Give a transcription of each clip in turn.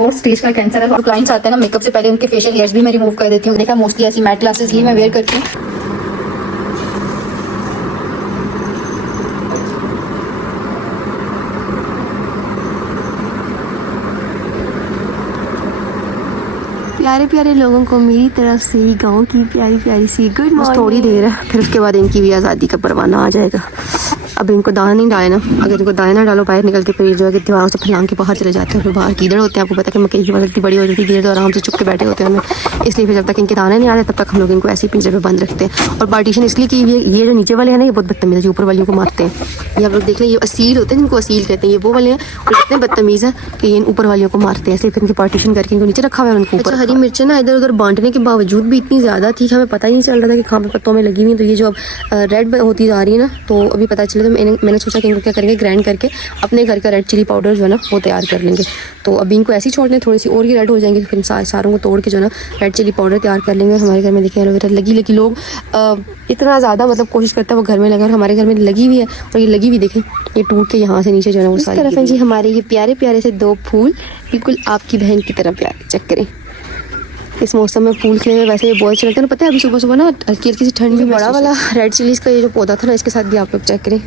4th stage का cancer है। तो क्लाइंट्स आते हैं ना, मेकअप से पहले उनके फेशियल हेयर्स भी मैं रिमूव कर देती हूँ। देखा मोस्टली ऐसी मैट ग्लासेस ही मैं वेयर करती हूँ। प्यारे प्यारे लोगों को मेरी तरफ से गांव की प्यारी प्यारी सी गुड मॉर्निंग। थोड़ी देर है, फिर उसके बाद इनकी भी आज़ादी का परवाना आ जाएगा। अब इनको दाना नहीं डाले ना, अगर इनको दाना ना डालो बाहर निकल के फिर जो है कि दीवारों से फैलांग के बाहर चले जाते हैं। फिर बाहर कीड़े होते हैं, आपको पता है कि मकई की फसल इतनी बड़ी हो जाती है, कीड़े तो आराम से चुप के बैठे होते हैं हमें। इसलिए फिर जब तक इनके दाने नहीं आते तब तक हम लोग इनको ऐसे ही पिंजरे में बंद रखते हैं। और पार्टीशन इसलिए कि ये जो नीचे वाले हैं ना, ये बहुत बदतमीज़ है, जो ऊपर वालियों को मारते हैं। ये आप लोग देख लें, ये असील होते हैं, जिनको असील कहते हैं, ये वो वाले हैं और इतने बदतमीज़ है कि इन ऊपर वालियों को मारते हैं। इसलिए फिर इनकी पार्टीशन करके इनको नीचे रखा हुआ है उनको ऊपर। हरी मिर्चें ना इधर उधर बांटने के बावजूद भी इतनी ज़्यादा थी कि हमें पता ही नहीं चल रहा था कि कहाँ पे पत्तों में लगी हुई। तो ये जो अब रेड होती जा रही है ना, तो अभी पता चले। तो मैंने सोचा कि इनको क्या करेंगे, ग्राइंड करके अपने घर का रेड चिली पाउडर जो है ना वो तैयार कर लेंगे। तो अभी इनको ऐसे ही छोड़ दें, थोड़ी सी और ही रेड हो जाएंगे, फिर सारों को तोड़ के जो है ना रेड चिली पाउडर तैयार कर लेंगे। हमारे घर में देखिए एलोवेरा लगी लोग इतना ज़्यादा मतलब कोशिश करते हैं वो घर में लगा, और हमारे घर में लगी हुई है। और ये लगी हुई देखें, ये टूट के यहाँ से नीचे जो है ना वो सारी तरफ है जी। हमारे ये प्यारे प्यारे से 2 फूल बिल्कुल आपकी बहन की तरह प्यारे। चेक करें, इस मौसम में फूल खिले हुए वैसे ये बहुत अच्छे लगते हैं। पता है अभी सुबह सुबह ना हल्की हल्की सी ठंड भी। बड़ा वाला रेड चिलीज़ का ये जो पौधा था ना, इसके साथ भी आप लोग चेक करें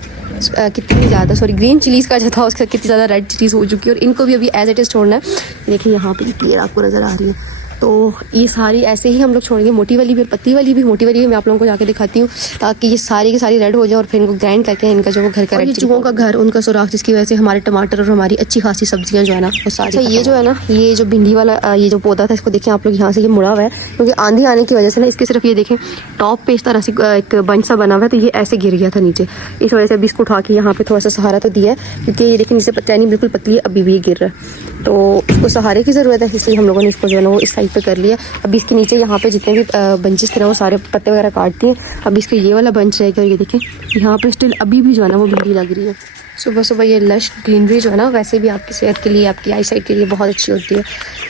कितनी ज़्यादा, सॉरी ग्रीन चिलीज़ का जो था उसके साथ कितनी ज़्यादा रेड चिलीज़ हो चुकी है। और इनको भी अभी एज इट इज़ छोड़ना है। देखिए यहाँ पे क्लियर आपको नज़र आ रही है। तो ये सारी ऐसे ही हम लोग छोड़ेंगे, मोटी वाली भी और पत्ती वाली भी। मोटी वाली भी मैं आप लोगों को जाके दिखाती हूँ ताकि ये सारी की सारी रेड हो जाए और फिर इनको ग्राइंड करके इनका जो वो घर का रेड चूहों का घर, उनका सुराख, जिसकी वजह से हमारे टमाटर और हमारी अच्छी खासी सब्जियाँ जो है ना वो सारी। अच्छा ये जो है ना, ये जो भिंडी वाला ये जो पौधा था, इसको देखिए आप लोग यहाँ से ये मुड़ा हुआ है क्योंकि आंधी आने की वजह से ना इसके सिर्फ ये देखें टॉप पे इस तरह से एक बंच सा बना हुआ है, तो ये ऐसे गिर गया था नीचे। इस वजह से अभी इसको उठा के यहाँ पे थोड़ा सा सहारा तो दिया है क्योंकि ये देखिए नीचे टहनी बिल्कुल पतली है, अभी भी ये गिर रहा है। तो इसको सहारे की ज़रूरत है, इसलिए हम लोगों ने इसको जो है ना वो इस साइड पे कर लिया। अभी इसके नीचे यहाँ पे जितने भी बंचेस थे ना वो सारे पत्ते वगैरह काट दिए। अभी इसका ये वाला बंच रहेगा। और ये देखें यहाँ पे स्टिल अभी भी जो है ना वो भिंडी लग रही है। सुबह सुबह ये लश ग्रीनरी जो है ना वैसे भी आपकी सेहत के लिए, आपकी आई साइट के लिए बहुत अच्छी होती है।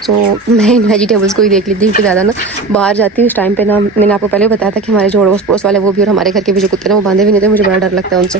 सो मैं इन वेजिटेबल्स को ही देख लेती हूँ कि ज़्यादा ना बाहर जाती हूँ इस टाइम पे ना। मैंने आपको पहले बताया था कि हमारे जो अड़ोस पड़ोस वाले वो भी और हमारे घर के भी जो कुत्ते ना वो बांधे भी नहीं थे। मुझे बड़ा डर लगता है उनसे,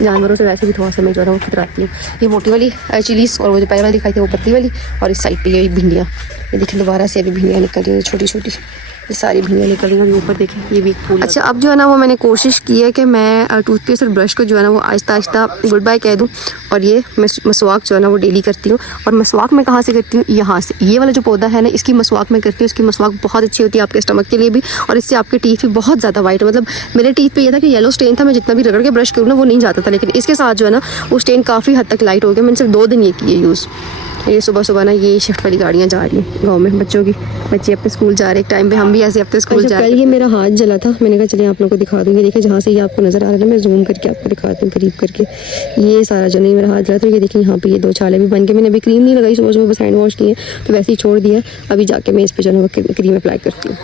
जानवरों से वैसे भी थोड़ा सा मैं जो है वो खतराती हूँ। ये मोटी वाली चिलीज़ और वो जो पहले वाली दिखाई थी वो पत्ती वाली, और इस साइड पर ये भिंडियाँ। ये देखिए दोबारा से अभी भिंडियाँ निकल रही हैं छोटी छोटी, ये सारी भिंडियाँ निकल रही हैं। ऊपर देखें ये भी फूल। अच्छा अब जो है ना वो मैंने कोशिश की है कि मैं टूथपेस्ट और ब्रश को जो है ना वो आहिस्ता आहिस्ता गुड बाय कह दूँ। और ये मसवाक जो है ना वो डेली करती हूँ। और मसवाक मैं कहाँ से करती हूँ, यहाँ से। ये वाला जो पौधा है ना इसकी मसवाक मैं करती हूँ। इसकी मसवाक बहुत अच्छी होती है आपके स्टमक के लिए भी, और इससे आपके टीथ भी बहुत ज़्यादा वाइट। मतलब मेरे टीथ पे ये था कि येलो स्टेन था, मैं जितना भी रगड़ के ब्रश करूँ ना वो नहीं जाता था, लेकिन इसके साथ जो है ना वो स्टेन काफ़ी हद तक लाइट हो गया। मैंने सिर्फ 2 दिन ये किए यूज़। ये सुबह सुबह ना ये शिफ्ट वाली गाड़ियाँ जा रही हैं गांव में बच्चों की, बच्चे अपने स्कूल जा रहे। एक टाइम पे हम भी ऐसे अपने स्कूल जा रहे। ये मेरा हाथ जला था, मैंने कहा चलिए आप लोगों को दिखा दूँगी। देखिए जहाँ से ये आपको नज़र आ रहा है, मैं जूम करके आपको दिखाती हूँ करीब करके। ये सारा जो नहीं मेरा हाथ जला था। ये देखिए यहाँ पे ये 2 छाले भी बन के, मैंने अभी क्रीम नहीं लगाई, सुबह सुबह बस हैंड वॉश किए तो वैसे ही छोड़ दिया। अभी जाके मैं इस पर जो है वो क्रीम अप्लाई करती हूँ।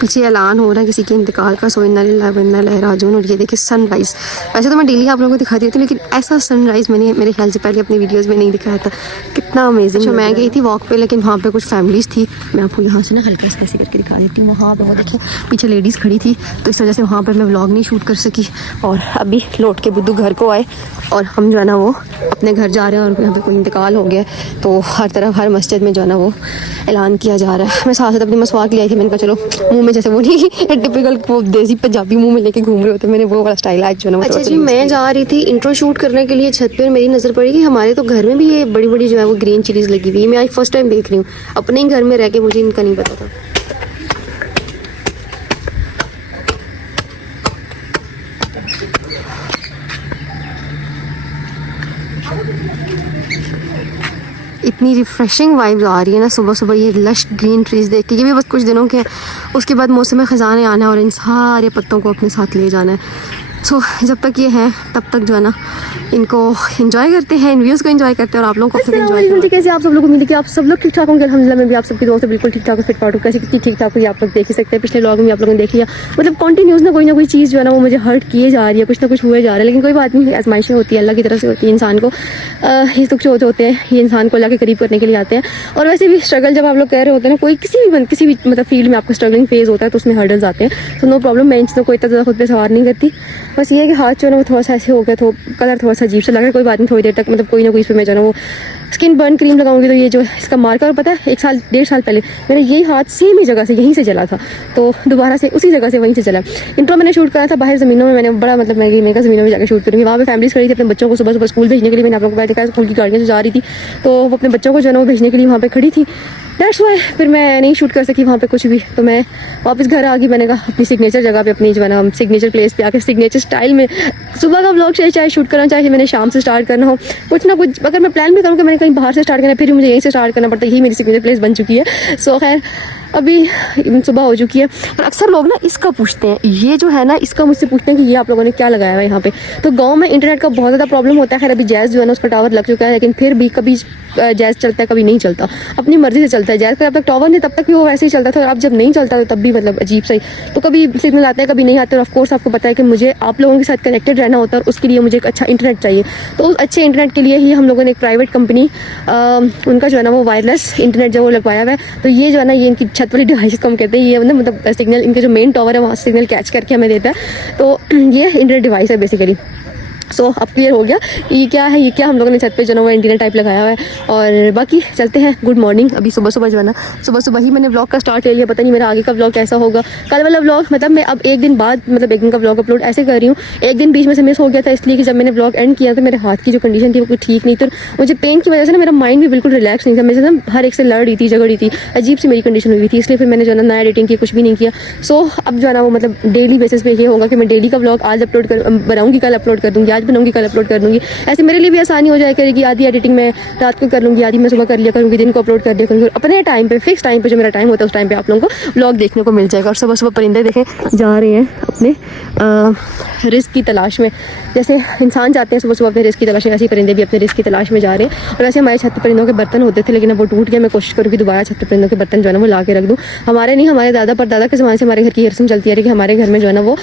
पीछे ऐलान हो रहा है किसी के इंतकाल का, सो इन्ना लिल्लाहि व इन्ना इलैहि राजिऊन। और ये देखिए सनराइज़, वैसे तो मैं डेली आप लोगों को दिखाती थी लेकिन ऐसा सनराइज़ मैंने मेरे ख्याल से पहले अपनी वीडियोस में नहीं दिखाया था। कितना अमेजिंग। अच्छा मैं गई थी वॉक पे, लेकिन वहाँ पे कुछ फैमिलीज़ थी। मैं आपको यहाँ से ना हल्का सा ऐसे करके दिखा देती हूँ। वहाँ पर वो देखिए पीछे लेडीज़ खड़ी थी, तो इस वजह से वहाँ पर मैं व्लॉग नहीं शूट कर सकी। और अभी लौट के बुद्धू घर को आए और हम जो है ना वो अपने घर जा रहे हैं। और यहाँ पे कोई इंतकाल हो गया तो हर तरफ हर मस्जिद में जो है ना वो ऐलान किया जा रहा है। मैं साथ साथ अपनी मसवाक ले आई थी। मैंने कहा चलो मुँह में जैसे वो नहीं टिपिकल वो देसी पंजाबी मुंह में लेके घूम रहे होते, मैंने वो वाला स्टाइल आज जो ना। अच्छा जी मैं जा रही थी इंट्रो शूट करने के लिए छत पे, और मेरी नज़र पड़ी कि हमारे तो घर में भी ये बड़ी बड़ी जो है वो ग्रीन चिलीज़ लगी हुई है। मैं आज फर्स्ट टाइम देख रही हूँ अपने ही घर में रह के, मुझे इनका नहीं पता था। इतनी रिफ्रेशिंग वाइब्स आ रही है ना सुबह सुबह ये लश ग्रीन ट्रीज़ देख के। ये भी बस कुछ दिनों के, उसके बाद मौसम ख़ज़ान आना है और इन सारे पत्तों को अपने साथ ले जाना है। सो जब तक ये है तब तक जो है ना इनको एंजॉय करते हैं, इन व्यूज़ को एंजॉय करते हैं और आप लोगों को एंजॉय करते। कैसे आप सब लोग, उम्मीद है कि आप सब लोग ठीक ठाक होंगे। अल्हम्दुलिल्लाह मैं भी आप सबकी दुआ से बिल्कुल ठीक ठाक, फिट फाट हूँ। कैसे कितनी ठीक ठाक हुई आप लोग देख ही सकते हैं। पिछले व्लॉग में आप लोगों ने देख लिया, मतलब कंटिन्यूस ना कोई चीज़ जो है ना वो मुझे हर्ट किए जा रही है, कुछ ना कुछ हुए जा रहा है। लेकिन कोई बात नहीं, आजमाइशें होती है, अल्लाह की तरफ से होती है। इंसान को ये दुख जो होते हैं ये इंसान को अल्लाह के करीब करने के लिए आते हैं। और वैसे भी स्ट्रगल जब आप लोग कह रहे होते हैं ना, कोई किसी भी मतलब फील्ड में आपको स्ट्रगलिंग फेज होता है तो उसमें हर्डल्स आते हैं। तो नो प्रॉब्लम, मैं इन चीज़ों को इतना ज़्यादा खुद पे सवार नहीं करती। बस ये है कि हाथ जो है ना वो थोड़ा सा ऐसे हो गया, तो कलर थोड़ा सा अजीब से लग रहा है। कोई बात नहीं, थोड़ी देर तक मतलब कोई ना कोई इस पर मैं जो है ना वो स्किन बर्न क्रीम लगाऊंगी तो ये जो इसका मार्कर, पता है 1-1.5 साल पहले मेरा यही हाथ सेम ही जगह से यहीं से जला था, तो दोबारा से उसी जगह से वहीं से जला। इंट्रो मैंने शूट करा था बाहर ज़मीनों में, मैंने बड़ा मतलब मैं कहा ज़मीनों में जाकर शूट करूँगी। वहाँ पे फैमिलीज खड़ी थी अपने बच्चों को सुबह सुबह स्कूल भेजने के लिए। मैंने आप लोगों को देखा स्कूल की गाड़ियाँ जो जा रही थी, तो वो अपने बच्चों को जो है ना वो भेजने के लिए वहाँ पे खड़ी थी। दैट्स वाई फिर मैं नहीं शूट कर सकी वहाँ पे कुछ भी, तो मैं वापस घर आ गई। मैंने कहा अपनी सिग्नेचर जगह पे, अपनी जो है ना सिग्नेचर प्लेस पे आके सिग्नेचर स्टाइल में सुबह का व्लॉग चाहे शूट करना, चाहे मैंने शाम से स्टार्ट करना हो, कुछ ना कुछ अगर मैं प्लान भी करूँ कि मैंने कहीं बाहर से स्टार्ट करना है, फिर मुझे यहीं से स्टार्ट करना पड़ता है। यही मेरी सिग्नेचर प्लेस बन चुकी है। सो खैर अभी सुबह हो चुकी है और अक्सर लोग ना इसका पूछते हैं, ये जो है ना इसका मुझसे पूछते हैं कि ये आप लोगों ने क्या लगाया हुआ है यहाँ पे। तो गांव में इंटरनेट का बहुत ज़्यादा प्रॉब्लम होता है। खैर अभी जैज़ जो है ना उसका टावर लग चुका है, लेकिन फिर भी कभी जैज़ चलता है कभी नहीं चलता, अपनी मर्जी से चलता है। जैज़ का जब तक टावर नहीं तब तक भी वो वैसे ही चलता था, और अब जब नहीं चलता तो तब भी मतलब अजीब सा ही, तो कभी सिग्नल आते हैं कभी नहीं आते। और ऑफकोर्स आपको पता है कि मुझे आप लोगों के साथ कनेक्टेड रहना होता है और उसके लिए मुझे एक अच्छा इंटरनेट चाहिए। तो उस अच्छे इंटरनेट के लिए ही हम लोगों ने एक प्राइवेट कंपनी उनका जो है ना वो वायरलेस इंटरनेट जो वो लगवाया हुआ है। तो ये जो है ना ये इनकी छत वाली डिवाइस कम कहते हैं, ये मतलब सिग्नल इनके जो मेन टावर है वहाँ सिग्नल कैच करके हमें देता है। तो ये इंटरनेट डिवाइस है बेसिकली। सो अब क्लियर हो गया ये क्या है, ये क्या हम लोगों ने छत पे जो है वो एंटीना टाइप लगाया हुआ है। और बाकी चलते हैं। Good morning. अभी सुबह सुबह जो है ना सुबह ही मैंने व्लॉग का स्टार्ट ले लिया। पता नहीं मेरा आगे का व्लॉग कैसा होगा। कल वाला व्लॉग मतलब मैं अब एक दिन बाद मतलब एक दिन का व्लॉग अपलोड ऐसे कर रही हूँ। एक दिन बीच में से मिस हो गया था इसलिए कि जब मैंने व्लॉग एंड किया तो मेरे हाथ की जो कंडीशन थी वो कुछ ठीक नहीं, तो मुझे पेन की वजह से ना मेरा माइंड भी बिल्कुल रिलैक्स नहीं था। मेरे से ना हर एक से लड़ रही थी, झगड़ रही थी, अजीब सी मेरी कंडीशन हुई थी। इसलिए फिर मैंने जो है ना नया एडिटिंग किया, कुछ भी नहीं किया। सो अब जो है ना वो मतलब डेली बेसिस पे ये होगा कि मैं डेली का व्लॉग आज अपलोड बनाऊंगी, कल अपलोड कर दूंगी, आज बनाऊंगी कल अपलोड कर दूंगी। ऐसे मेरे लिए भी आसानी हो जाए करेगी। आधी एडिटिंग मैं रात को कर लूंगी, आधी मैं सुबह कर लिया करूंगी, दिन को अपलोड कर दिया करूंगी। अपने टाइम पे, फिक्स टाइम पे जो मेरा टाइम होता है उस टाइम पे आप लोगों को व्लॉग देखने को मिल जाएगा। और सुबह सुबह परिंदे देखें जा रहे हैं अपने रिस्क की तलाश में। जैसे इंसान जाते हैं सुबह सुबह अपने रिस्क की तलाश में, ऐसे ही परिंदे भी अपने रिस्क की तलाश में जा रहे हैं। और ऐसे हमारे छत पर परिंदों के बर्तन होते थे, लेकिन अब वो टूट गया। मैं कोशिश करूँगी दोबारा छत पर परिंदों के बर्तन जो है ना वो ला के रख दूँ। हमारे नहीं, हमारे दादा परदादा के ज़माने से हमारे घर की रस्म चलती आ रही है कि हमारे घर में जो है ना वो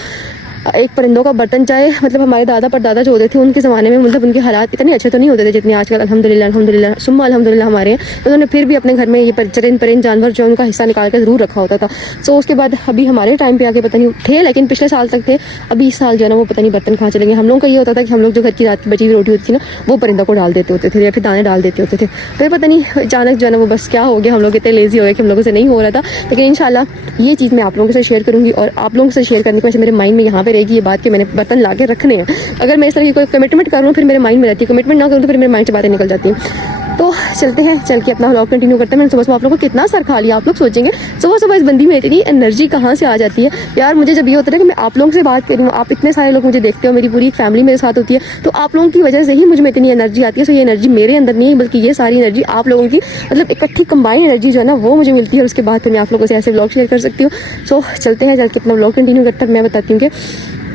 एक परिंदों का बर्तन चाहे, मतलब हमारे दादा परदादा जो होते थे उनके ज़माने में मतलब उनके हालात इतने अच्छे तो नहीं होते थे जितने आजकल अल्हम्दुलिल्लाह सुम्मा अल्हम्दुलिल्लाह हमारे हैं। तो उन्होंने फिर भी अपने घर में ये परिंद जानवर जो उनका हिस्सा निकाल कर ज़रूर रखा होता था। सो उसके बाद अभी हमारे टाइम पे आके पता नहीं थे, लेकिन पिछले साल तक थे। अभी इस साल जो है ना वो पता नहीं बर्तन कहाँ चलेंगे। हम लोग का ये होता था कि हम लोग जो घर की रात की बची हुई रोटी होती थी ना वो परिंदों को डाल देते होते थे या फिर दाने डाल देते होते थे। तो पता नहीं अचानक जो है ना वो बस क्या हो गया, हम लोग इतने लेजी हो गए कि हम लोगों से नहीं हो रहा था। लेकिन इंशाल्लाह ये चीज़ मैं आप लोगों के साथ शेयर करूँगी और आप लोगों से शेयर करने की वजह से मेरे माइंड में यहाँ पे रहेगी ये बात कि मैंने बर्तन ला के रखने हैं। अगर मैं इस तरह की कोई कमिटमेंट करूँ फिर मेरे माइंड में रहती है, कमिटमेंट ना करूँ तो फिर मेरे माइंड से बातें निकल जाती हैं। तो चलते हैं, चल के अपना व्लॉग कंटिन्यू करते हैं। मैंने सुबह सुबह आप लोगों को कितना सर खा लिया। आप लोग सोचेंगे सुबह सुबह इस बंदी में इतनी एनर्जी कहाँ से आ जाती है। यार मुझे जब ये होता है कि मैं आप लोगों से बात करूँ, आप इतने सारे लोग मुझे देखते हो, मेरी पूरी फैमिली मेरे साथ होती है, तो आप लोगों की वजह से ही मुझे में इतनी एनर्जी आती है। सो ये एनर्जी मेरे अंदर नहीं है बल्कि ये सारी एनर्जी आप लोगों की मतलब इकट्ठी कंबाइंड एनर्जी जो है ना वो मुझे मिलती है। उसके बाद फिर मैं आप लोगों से ऐसे व्लॉग शेयर कर सकती हूँ। सो चलते हैं, चल के अपना व्लॉग कंटिन्यू करते हैं। मैं बताती हूँ कि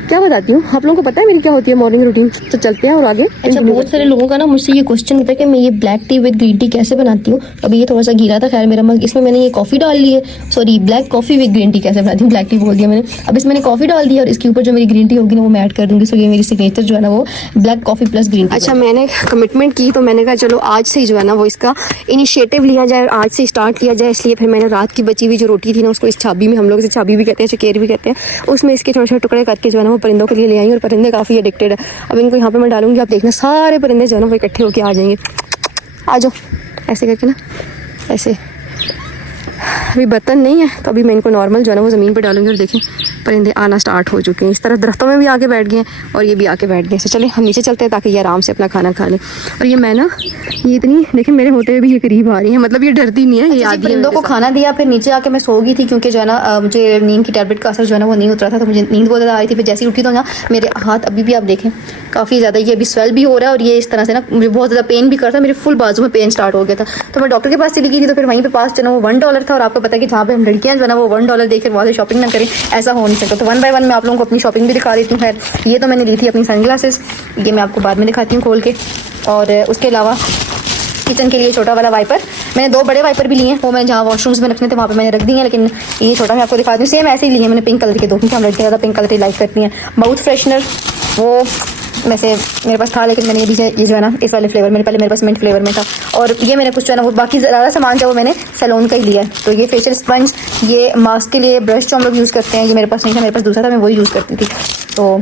क्या बताती हूँ आप लोगों को पता है मेरी क्या होती है मॉर्निंग रूटीन। तो चलते हैं और आगे। अच्छा, बहुत सारे लोगों का ना मुझसे ये क्वेश्चन होता है कि मैं ये black T with green tea कैसे बनाती हूँ। अभी ये थोड़ा सा गीला था, खैर मेरा मग, इसमें मैंने ये कॉफ़ी डाल ली है, sorry black coffee with green tea कैसे बनाती हूँ, ब्लैक टी बोल दिया मैंने। अब इसमें मैंने कॉफ़ी डाल दी और इसके ऊपर जो मेरी ग्रीन टी होगी ना वो मैं ऐड कर दूँगी। सो ये मेरी सिग्नेचर जो है ना वो black coffee plus green tea. अच्छा, मैंने कमिटमेंट की तो मैंने कहा चलो आज से ही जो है ना वो इसका इनिशिएटिव लिया जाए और आज से स्टार्ट किया जाए। इसलिए फिर मैंने रात की बची हुई जो रोटी थी ना उसको इस चाबी में, हम लोग इसे चाबी भी कहते हैं, चकेर भी कहते हैं, उसमें इसके छोटे छोटे टुकड़े करके जो है ना वो परिंदों के लिए ले आई। और परिंदे काफ़ी एडिक्टेड है। अब इनको यहाँ पे मैं डालूंगी, आप देखना सारे परिंदे जो है ना वो इकट्ठे होकर आ जाएंगे। आ जाओ ऐसे करके ना, ऐसे। अभी बर्तन नहीं है तो अभी मैं इनको नॉर्मल जो है ना वो ज़मीन पे डालूंगी। और देखें परिंदे आना स्टार्ट हो चुके हैं। इस तरह दरख्तों में भी आके बैठ गए हैं और ये भी आके बैठ गए। तो चले हम नीचे चलते हैं ताकि ये आराम से अपना खाना खा लें। और ये मैं ना ये इतनी देखिए मेरे होते हुए भी ये करीब आ रही है, मतलब ये डरती नहीं है। ये आदि परिंदों को खाना दिया, फिर नीचे आके मैं सो गई थी क्योंकि जो है ना मुझे नींद की टैबलेट का असर जो है ना वो नहीं उतरा था, तो मुझे नींद बहुत ज़्यादा आ रही थी। फिर जैसे उठी तो ना मेरे हाथ अभी भी आप देखें काफ़ी ज़्यादा ये अभी स्वेल भी हो रहा है और ये इस तरह से ना मुझे बहुत ज़्यादा पेन भी करता है। मेरे फुल बाजू में पेन स्टार्ट हो गया था, तो मैं डॉक्टर के पास चली गई थी। तो फिर वहीं पे पास जो है वो $1 था और आपको पता है कि जहाँ पे हम लड़कियाँ जो है ना वो $1 देकर वहाँ से शॉपिंग ना करें, ऐसा हो नहीं सकता। तो 1 बाय 1 मैं आप लोगों को अपनी शॉपिंग भी दिखा देती हूँ। खैर ये तो मैंने ली थी अपनी सनग्लासेस, ये मैं आपको बाद में दिखाती हूँ खोल के। और उसके अलावा किचन के लिए छोटा वाला वाइपर, मैंने 2 बड़े वाइपर भी लिए हैं, वो मैंने जहाँ वॉशरूम्स में रखने थे वहाँ पे मैंने रख दिए हैं। लेकिन ये छोटा मैं आपको दिखा दूँ, सेम ऐसे ही लिए हैं मैंने, पिंक कलर के 2, क्योंकि हम लड़कियाँ ज़्यादा पिंक कलर ही लाइक करती हैं। माउथ फ्रेशनर वो वैसे मेरे पास था, लेकिन मैंने ये जो है ना इस वाले फ्लेवर में, पहले मेरे पास मिंट फ्लेवर में था। और ये मैंने कुछ जो है ना वो बाकी ज़्यादा सामान जो वो मैंने सैलून का ही लिया है। तो ये फेशियल स्पंज, ये मास्क के लिए ब्रश जो हम लोग यूज़ करते हैं, ये मेरे पास नहीं था, मेरे पास दूसरा था, मैं वही यूज़ करती थी। तो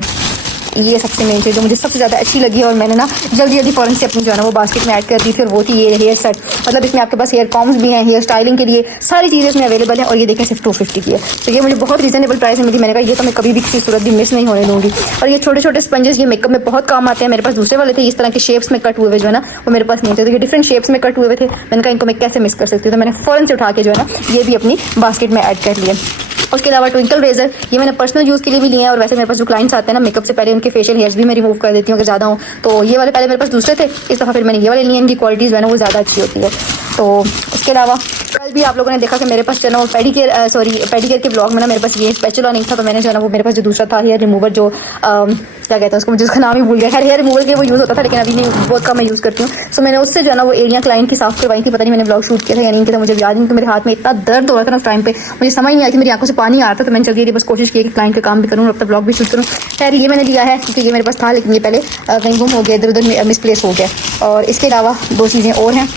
ये सबसे मेन चीज़ जो मुझे सबसे ज़्यादा अच्छी लगी है और मैंने ना जल्दी जल्दी फ़ौरन से अपनी जो है ना वो बास्केट में ऐड कर दी थी, और वो थी ये हेयर सेट। मतलब इसमें आपके पास हेयर कॉम्स भी हैं, हेयर स्टाइलिंग के लिए सारी चीज़ें इसमें अवेलेबल है, और ये देखें सिर्फ 250 की है। तो ये मुझे बहुत रीजनेबल प्राइस में मिली। मैंने कहा ये तो मैं कभी भी किसी सूरत भी मिस नहीं होने दूँगी। और ये छोटे छोटे स्पंजेस ये मेकअप में बहुत काम आते हैं। मेरे पास दूसरे वाले थे इस तरह के शेप्स में कट हुए हुए जो है ना, वो मेरे पास नहीं थे, तो ये डिफरेंट शेप्स में कट हुए हुए थे। मैंने कहा इनको मैं कैसे मिस कर सकती हूँ, तो मैंने फ़ौरन से उठा के जो है ना ये भी अपनी बास्केट में ऐड कर लिए। उसके अलावा ट्विंकल रेजर, ये मैंने पर्सनल यूज़ के लिए भी लिए हैं, और वैसे मेरे पास जो क्लाइंट्स आते हैं ना मेकअप से पहले उनके फेशियल हेयर्स भी मैं रिमूव कर देती हूँ अगर ज़्यादा हो। तो ये वाले पहले मेरे पास दूसरे थे, इस दफ़ा फिर मैंने ये वाले लिए। इनकी क्वालिटी जो है ना वो ज़्यादा अच्छी होती है। तो उसके अलावा कल भी आप लोगों ने देखा कि मेरे पास जो है ना वो पेडिकेयर के ब्लॉग में ना मेरे पास ये स्पेचुला नहीं था, तो मैंने जो है ना वो मेरे पास जो दूसरा था हेयर रिमूवर, जो क्या कहते हैं उसको, मुझे उसका नाम ही भूल गया। खैर हेयर रिमूवल के वो यूज़ होता था, लेकिन अभी नहीं, बहुत कम मैं यूज़ करती हूँ। सो मैंने उससे जो है ना वो एरिया क्लाइंट की साफ करवाई थी। पता नहीं मैंने ब्लॉग शूट किया था या नहीं किया था, मुझे याद नहीं। तो मेरे हाथ में इतना दर्द हो रहा था ना उस टाइम पे, मुझे समझ नहीं आई थी, मेरी आंखों से पानी आ रहा था। तो मैंने जल्दी बस कोशिश की कि क्लाइंट का काम भी करूँ और अपना ब्लॉग भी शूट करूँ। खैर ये मैंने लिया है क्योंकि ये मेरे पास था, लेकिन ये पहले कहीं गुम हो गया, इधर उधर मिसप्लेस हो गया। और इसके अलावा दो चीज़ें और हैं।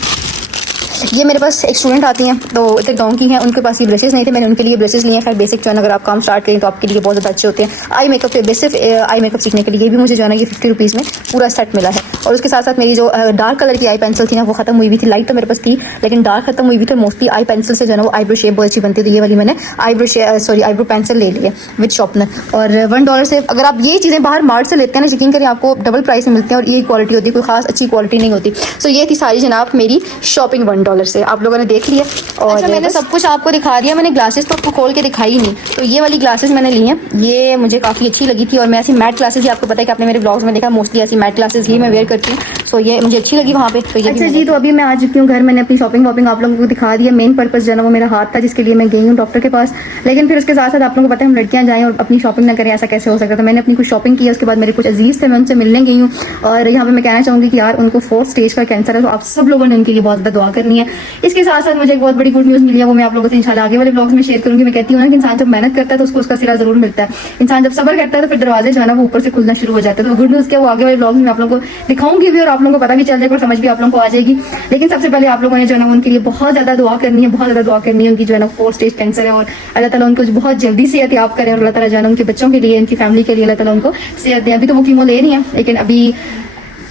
ये मेरे पास एक स्टूडेंट आती हैं, तो इधर गाँव की हैं, उनके पास ये ब्रशेज़ नहीं थे, मैंने उनके लिए ब्रशेज़ लिए हैं। खैर बेसिक जो है ना अगर आप काम स्टार्ट करें तो आपके लिए बहुत ज़्यादा अच्छे होते हैं। आई मेकअप पे बेसिक आई मेकअप सीखने के लिए भी मुझे जो है ना ये 50 रुपीज़ में पूरा सेट मिला है। और उसके साथ साथ मेरी जो डार्क कलर की आई पेंसिल थी ना वो खत्म हुई हुई थी। लाइट तो मेरे पास थी लेकिन डार्क खत्म हुई हुई थी। मोस्टली आई पेंसिल से जो है ना वो आईब्रो शेप बहुत अच्छी बनती थी। ये वाली मैंने आईब्रो पेंसिल ले ली है विद शॉर्पनर, और $1 से। अगर आप ये चीज़ें बाहर मार्ट से लेते हैं ना, यकीन करें आपको डबल प्राइस में मिलती हैं, और ये क्वालिटी होती है, कोई खास अच्छी क्वालिटी नहीं होती। सो ये थी सारी जनाब मेरी शॉपिंग $1 से। आप लोगों ने देख लिया, और अच्छा, मैंने सब कुछ आपको दिखा दिया। मैंने ग्लासेस तो आपको खोल के दिखाई नहीं। तो ये वाली ग्लासेस मैंने ली हैं, ये मुझे काफ़ी अच्छी लगी थी। और मैं ऐसी मैट ग्लासेस ही, आपको पता है कि आपने मेरे ब्लॉग्स में देखा, मोस्टली ऐसी मैट ग्लासेस ही मैं वेयर करती हूँ। सो ये मुझे अच्छी लगी वहाँ पे। तो ये अच्छा जी, तो अभी मैं आ चुकी हूँ घर। मैंने अपनी शॉपिंग आप लोगों को दिखा दिया। मेन पर्पस जो है ना वो मेरा हाथ था, जिसके लिए मैं गई हूँ डॉक्टर के पास। लेकिन फिर उसके साथ साथ आप लोगों को पता है हम लड़कियाँ जाएँ और अपनी शॉपिंग ना करें, ऐसा कैसे हो सकता था। मैंने अपनी कुछ शॉपिंग की, उसके बाद मेरे कुछ अजीज थे, मैं उनसे मिलने गई हूँ। और यहाँ पे मैं कहना चाहूँगी कि यार उनको 4th स्टेज का कैंसर है, तो आप सब लोगों ने उनके लिए बहुत ज़्यादा दुआ करनी है। इसके साथ साथ मुझे एक बहुत बड़ी गुड न्यूज़ मिली है, वो मैं आप लोगों से इंशाल्लाह आगे वाले ब्लॉग्स में शेयर करूँगी। मैं कहती हूँ ना कि इंसान जब मेहनत करता है तो उसको उसका सिला जरूर मिलता है। इंसान जब सब्र करता है तो फिर दरवाजे जो है ना वो ऊपर से खुलना शुरू हो जाता है। तो गुड न्यूज़ क्या, वो आगे वाले ब्लॉग्स में आप लोगों को दिखाऊंगी भी, और आप लोगों को पता भी चल जाएगा और समझ भी आप लोगों को आ जाएगी। लेकिन सबसे पहले आप लोगों ने जो है ना उनके लिए बहुत ज़्यादा दुआ करनी है, बहुत ज़्यादा दुआ करनी है। उनकी जो है ना 4th स्टेज कैंसर है, और अल्लाह ताला उनको बहुत जल्दी सेहत करें, और अल्लाह ताला जो है ना उनके बच्चों के लिए, उनकी फैमिली के लिए अल्लाह ताला उनको सेहत दें। अभी तो वो कीमो ले रही है, लेकिन अभी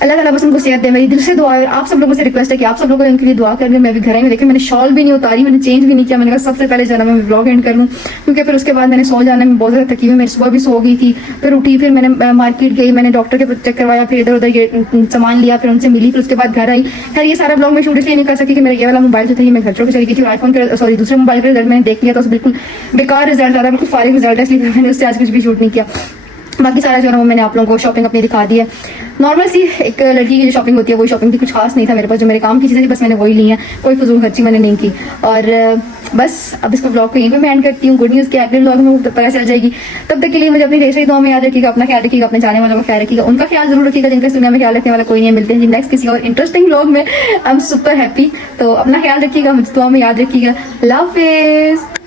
अल्लाह ताला बस उनको सेहत दे। मेरी दिल से दुआ है, और आप सब लोगों से रिक्वेस्ट है कि आप सब लोगों ने उनके लिए दुआ कर लें। मैं भी घर आई में देखें, मैंने शॉल भी नहीं उतारी, मैंने चेंज भी नहीं किया। मैंने कहा सबसे पहले जो है ना मैं ब्लॉग एंड कर लूँ, क्योंकि फिर उसके बाद मैंने सो जाना, मैं बहुत ज़्यादा थकी हुई। मेरी सुबह भी सो गई थी, फिर उठी, फिर मैंने मार्केट गई, मैंने डॉक्टर के चेक करवाया, फिर इधर उधर सामान लिया, फिर उनसे मिली, फिर उसके बाद घर आई। खैर ये सारा ब्लॉग मैं शूट इसलिए नहीं कर सकी कि मेरा ये वाला मोबाइल जो था मैं घर छोड़ के चली गई थी। आईफोन का दूसरे मोबाइल का रिजल्ट मैंने देख लिया, तो बिल्कुल बेकार रिजल्ट आ रहा, बिल्कुल फारिग रिजल्ट है, इसलिए मैंने उससे आज कुछ भी शूट नहीं किया। बाकी सारा जो है वो मैंने आप लोगों को शॉपिंग अपनी दिखा दी है। नॉर्मल सी एक लड़की की जो शॉपिंग होती है वो शॉपिंग थी, कुछ खास नहीं था मेरे पास। जो मेरे काम की चीज़ें थी बस मैंने वही ली हैं, कोई फजूल खर्ची मैंने नहीं की। और बस अब इसको ब्लॉग को यहीं पे मैं एंड करती हूँ। गुड न्यूज़ के अगले ब्लॉग में पता चल जाएगी। तब तक के लिए मुझे अपनी ढेर सारी दुआ में याद रखिएगा, अपना ख्याल रखिएगा, अपने जाने वालों का ख्याल रखिएगा, उनका ख्याल जरूर रखिएगा जिनका इस दुनिया में ख्याल रखने वाला कोई नहीं है। मिलते हैं नेक्स्ट किसी और इंटरेस्टिंग ब्लॉग में। I am super happy. तो अपना ख्याल रखिएगा, मुझे दुआ में याद रखिएगा। अल्लाह हाफिज़।